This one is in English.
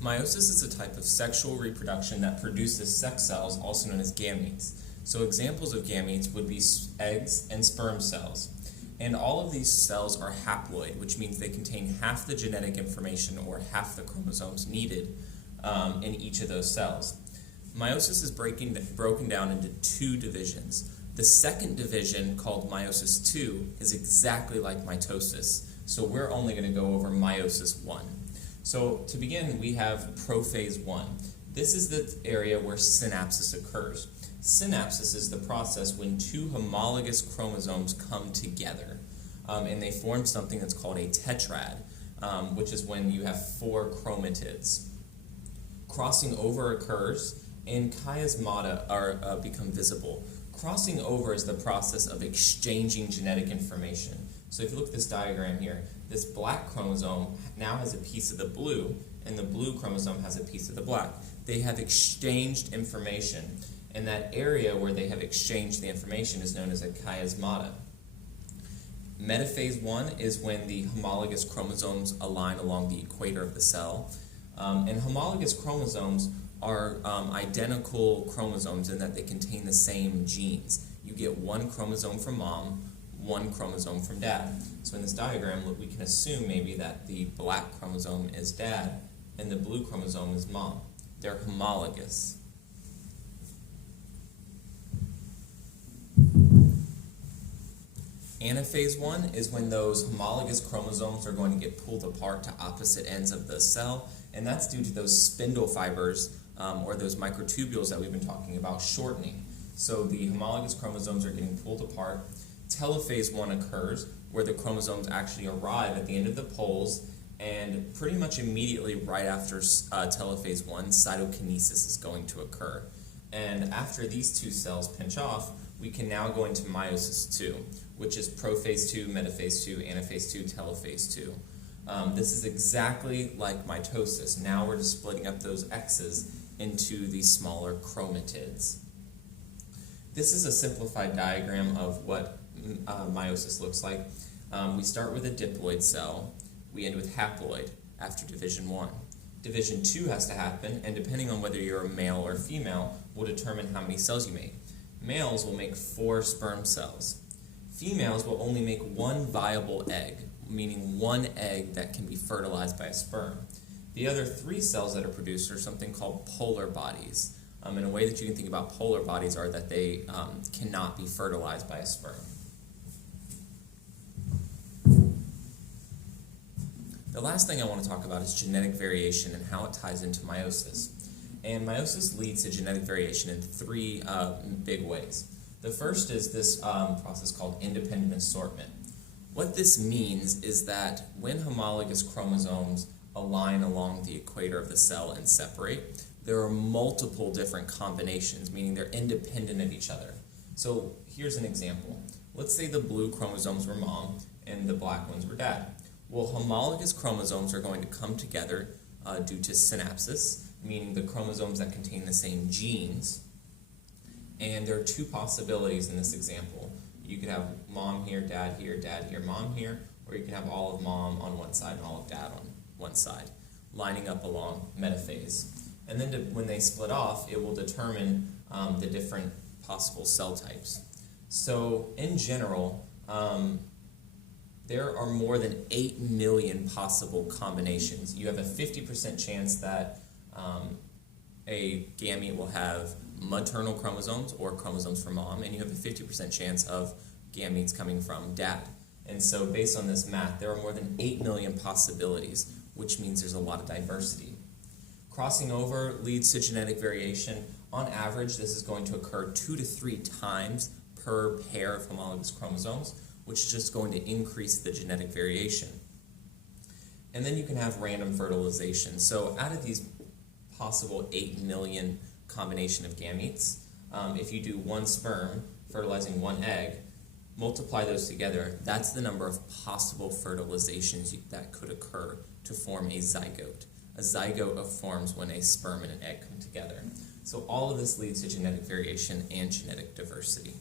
Meiosis is a type of sexual reproduction that produces sex cells, also known as gametes. So examples of gametes would be eggs and sperm cells. And all of these cells are haploid, which means they contain half the genetic information or half the chromosomes needed in each of those cells. Meiosis is broken down into two divisions. The second division, called meiosis II, is exactly like mitosis. So we're only going to go over meiosis I. So to begin, we have prophase I. This is the area where synapsis occurs. Synapsis is the process when two homologous chromosomes come together, and they form something that's called a tetrad, which is when you have 4 chromatids. Crossing over occurs, and chiasmata become visible. Crossing over is the process of exchanging genetic information. So if you look at this diagram here, this black chromosome now has a piece of the blue, and the blue chromosome has a piece of the black. They have exchanged information, and that area where they have exchanged the information is known as a chiasmata. Metaphase I is when the homologous chromosomes align along the equator of the cell. And homologous chromosomes are identical chromosomes in that they contain the same genes. You get one chromosome from mom, one chromosome from dad. So in this diagram, we can assume maybe that the black chromosome is dad and the blue chromosome is mom. They're homologous. Anaphase I is when those homologous chromosomes are going to get pulled apart to opposite ends of the cell, and that's due to those spindle fibers or those microtubules that we've been talking about shortening. So the homologous chromosomes are getting pulled apart. Telophase I occurs where the chromosomes actually arrive at the end of the poles, and pretty much immediately right after telophase I, cytokinesis is going to occur. And after these two cells pinch off, we can now go into meiosis II, which is prophase II, metaphase II, anaphase II, telophase II. This is exactly like mitosis. Now we're just splitting up those X's into these smaller chromatids. This is a simplified diagram of what meiosis looks like. We start with a diploid cell. We end with haploid after division I. Division II has to happen, and depending on whether you're a male or female, will determine how many cells you make. Males will make 4 sperm cells. Females will only make 1 viable egg, meaning 1 egg that can be fertilized by a sperm. The other 3 cells that are produced are something called polar bodies. And a way that you can think about polar bodies are that they cannot be fertilized by a sperm. The last thing I want to talk about is genetic variation and how it ties into meiosis. And meiosis leads to genetic variation in 3 big ways. The first is this process called independent assortment. What this means is that when homologous chromosomes align along the equator of the cell and separate, there are multiple different combinations, meaning they're independent of each other. So here's an example. Let's say the blue chromosomes were mom and the black ones were dad. Well, homologous chromosomes are going to come together due to synapsis, meaning the chromosomes that contain the same genes. And there are 2 possibilities in this example. You could have mom here, dad here, mom here, or you can have all of mom on one side and all of dad on one side, lining up along metaphase. And then when they split off, it will determine the different possible cell types. So in general, there are more than 8 million possible combinations. You have a 50% chance that a gamete will have maternal chromosomes or chromosomes from mom, and you have a 50% chance of gametes coming from dad. And so based on this math, there are more than 8 million possibilities, which means there's a lot of diversity. Crossing over leads to genetic variation. On average, this is going to occur 2 to 3 times per pair of homologous chromosomes, which is just going to increase the genetic variation. And then you can have random fertilization. So out of these possible 8 million combination of gametes, if you do 1 sperm fertilizing 1 egg, multiply those together, that's the number of possible fertilizations that could occur to form a zygote. A zygote forms when a sperm and an egg come together. So all of this leads to genetic variation and genetic diversity.